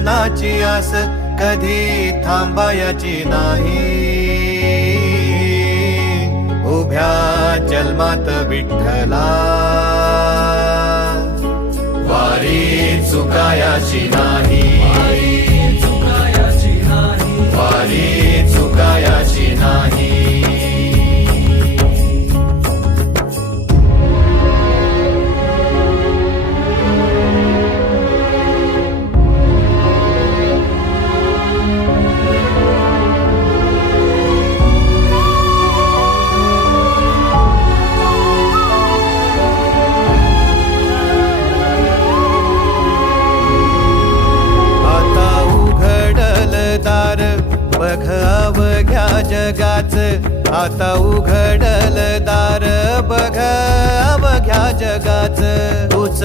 दर्शनाची आस कधी थांबायची नाही. उभ्या जन्मात विठ्ठला वारी चुकायाची नाही. वारी चुकायाची नाही. बघ अवघ्या जगाच, आता उघडल दार बघ अवघ्या जगाच. तूच